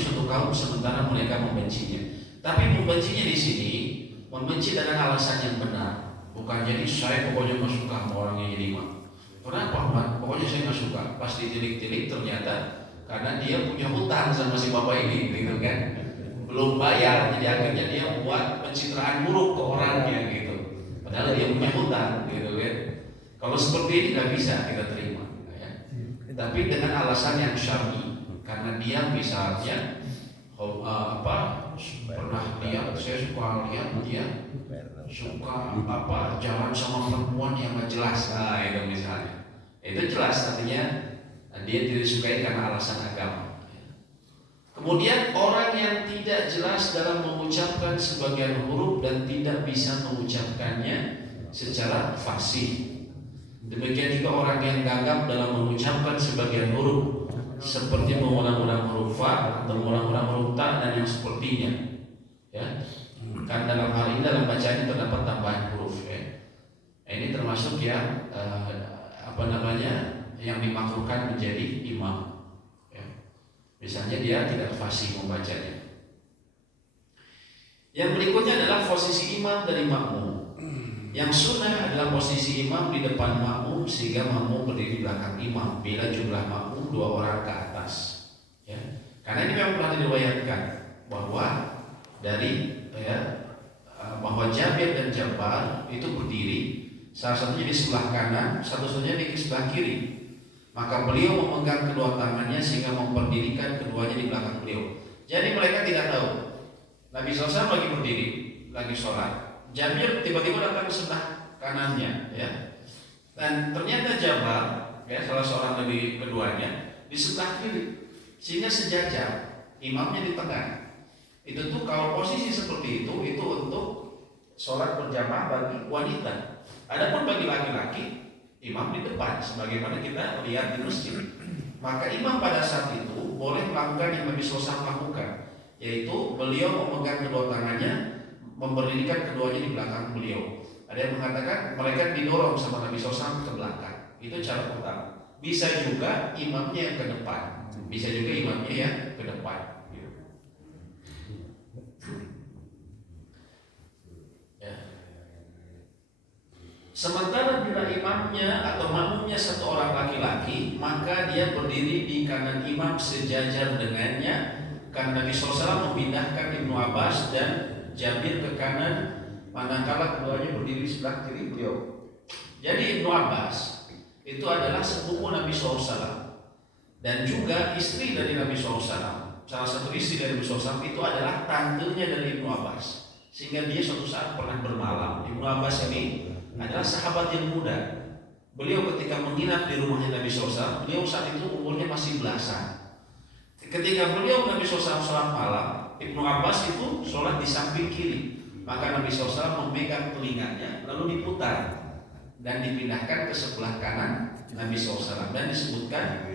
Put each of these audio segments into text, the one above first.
suatu kaum sementara mereka membencinya. Tapi membencinya di sini membenci dengan alasan yang benar, bukan jadi saya pokoknya nggak suka sama orang yang jadi imam. Kenapa? Pokoknya saya nggak suka. Pas ditilik-tilik ternyata karena dia punya hutang sama si bapak ini, gitu kan? Belum bayar, jadi akhirnya dia buat pencitraan buruk ke orangnya, gitu. Padahal dia punya hutang, gitu kan? Kalau seperti ini nggak bisa kita terima, ya. Tapi dengan alasan yang syar'i, karena dia misalnya pernah lihat, saya suka lihat dia suka jalan sama perempuan yang nggak jelas, nah itu misalnya, itu jelas artinya dia tidak sukai karena alasan agama. Kemudian orang yang tidak jelas dalam mengucapkan sebagian huruf dan tidak bisa mengucapkannya secara fasih. Demikian juga orang yang gagap dalam mengucapkan sebagian huruf seperti mengulang-ulang huruf fa atau mengulang-ulang huruf ta dan yang sepertinya, ya. Kan dalam hal ini dalam bacaan terdapat tambahan huruf, ya. Ini termasuk yang yang dimakruhkan menjadi imam, ya. Misalnya dia tidak fasih membacanya. Yang berikutnya adalah posisi imam dari makmum. Yang sunnah adalah posisi imam di depan makmum sehingga makmum berdiri di belakang imam bila jumlah makmum 2 orang ke atas, ya. Karena ini memang pernah diriwayatkan bahwa bahwa Jabir dan Jabbar itu berdiri, salah satunya di sebelah kanan, satu-satunya di sebelah kiri. Maka beliau memegang kedua tangannya sehingga memperdirikan keduanya di belakang beliau. Jadi mereka tidak tahu Nabi SAW lagi berdiri, lagi sholat. Jabir tiba-tiba datang ke sebelah kanannya, ya. Dan ternyata Jabbar, ya, salah seorang dari keduanya di sebelah kiri, sehingga sejajar, imamnya di tengah. Itu tuh kalau posisi seperti itu untuk sholat berjamaah bagi wanita. Adapun bagi laki-laki, imam di depan, sebagaimana kita lihat di masjid. Maka imam pada saat itu boleh melakukan yang Nabi SAW lakukan, yaitu beliau memegang kedua tangannya, memberdirikan keduanya di belakang beliau. Ada yang mengatakan mereka didorong sama Nabi SAW ke belakang. Itu cara pertama. Bisa juga imamnya yang ke depan, bisa juga imamnya yang ke depan. Ya. Sementara bila imamnya atau makmumnya satu orang laki-laki, maka dia berdiri di kanan imam sejajar dengannya, karena Nabi SAW memindahkan Ibnu Abbas dan Jabir ke kanan manakala keduanya berdiri sebelah kiri beliau. Jadi Ibnu Abbas itu adalah sepupu Nabi SAW dan juga istri dari Nabi SAW. Salah satu istri dari Nabi SAW itu adalah tantenya dari Ibnu Abbas, sehingga dia suatu saat pernah bermalam. Ibnu Abbas ini adalah sahabat yang muda. Beliau ketika menginap di rumahnya Nabi SAW, beliau saat itu umurnya masih belasan. Ketika beliau Nabi SAW sholat malam, Ibnu Abbas itu sholat di samping kiri. Maka Nabi SAW memegang telinganya lalu diputar dan dipindahkan ke sebelah kanan Nabi SAW, dan disebutkan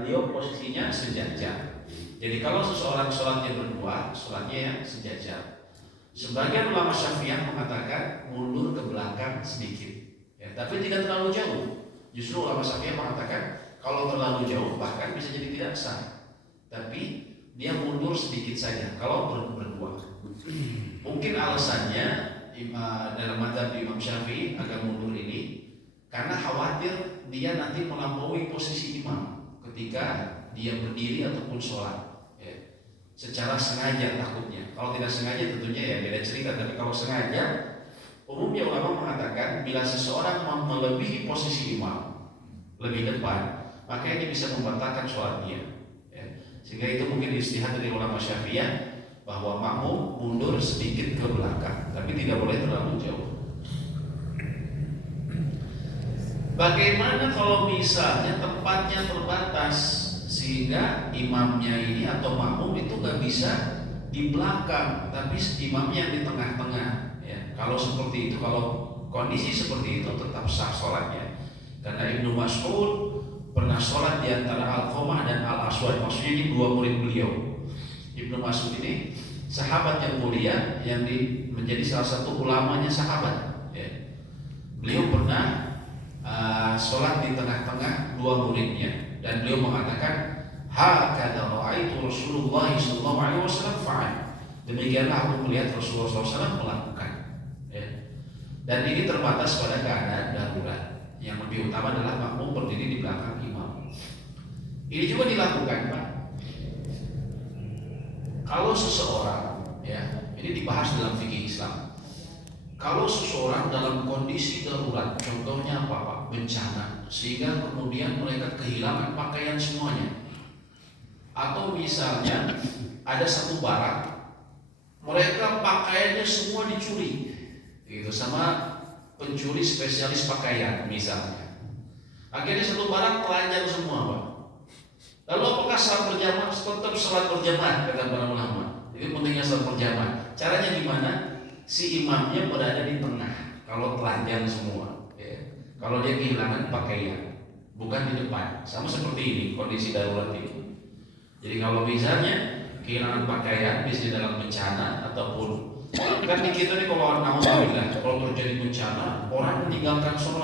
beliau posisinya sejajar. Jadi kalau seseorang sholatnya berdua, sholatnya yang sejajar. Sebagian ulama Syafi'iyah mengatakan mundur ke belakang sedikit, ya, tapi tidak terlalu jauh. Justru ulama Syafi'iyah mengatakan kalau terlalu jauh bahkan bisa jadi tidak sah. Tapi dia mundur sedikit saja kalau berdua. Mungkin alasannya dalam mazhab Imam Syafi'i agak mundur ini karena khawatir dia nanti melampaui posisi imam ketika dia berdiri ataupun sholat, ya. Secara sengaja takutnya. Kalau tidak sengaja tentunya ya beda cerita. Tapi kalau sengaja, umumnya ulama mengatakan bila seseorang melebihi posisi imam lebih depan, maka ini bisa membatalkan sholatnya. Sehingga itu mungkin istihad dari ulama Syafi'iyah bahwa makmum mundur sedikit ke belakang, tapi tidak boleh terlalu jauh. Bagaimana kalau misalnya tempatnya terbatas sehingga imamnya ini atau makmum itu nggak bisa di belakang, tapi imamnya yang di tengah-tengah, ya. Kalau seperti itu, kalau kondisi seperti itu tetap sah sholatnya. Karena Ibnu Mas'ud pernah sholat di antara Alqamah dan Al-Aswad, maksudnya ini 2 murid beliau. Ibnu Mas'ud ini sahabat yang mulia yang menjadi salah satu ulamanya sahabat, ya. Beliau pernah sholat di tengah-tengah 2 muridnya, dan beliau mengatakan Hakadha ra'aitu Rasulullah sallallahu alaihi wasallam fa'al. Demikianlah aku melihat Rasulullah SAW melakukan. Ya. Dan ini terbatas pada keadaan darurat. Yang lebih utama adalah makmum berdiri di belakang imam. Ini juga dilakukan, Pak. Kalau seseorang, ya, ini dibahas dalam fikih Islam. Kalau seseorang dalam kondisi darurat, contohnya apa, Pak? Bencana, sehingga kemudian mereka kehilangan pakaian semuanya. Atau misalnya ada satu barang, mereka pakaiannya semua dicuri, gitu, sama pencuri spesialis pakaian misalnya. Akhirnya satu barang telanjang semua, Pak. Lalu apakah salat berjamaah? Tetap salat berjamaah, kata para ulama. Itu pentingnya salat berjamaah. Caranya gimana? Si imamnya berada di tengah. Kalau telanjang semua, ya. Kalau dia kehilangan pakaian, bukan di depan. Sama seperti ini kondisi darurat ini. Jadi kalau misalnya kehilangan pakaian, misalnya dalam bencana ataupun kan di kita nih kalau terjadi bencana, orang meninggalkan sholat.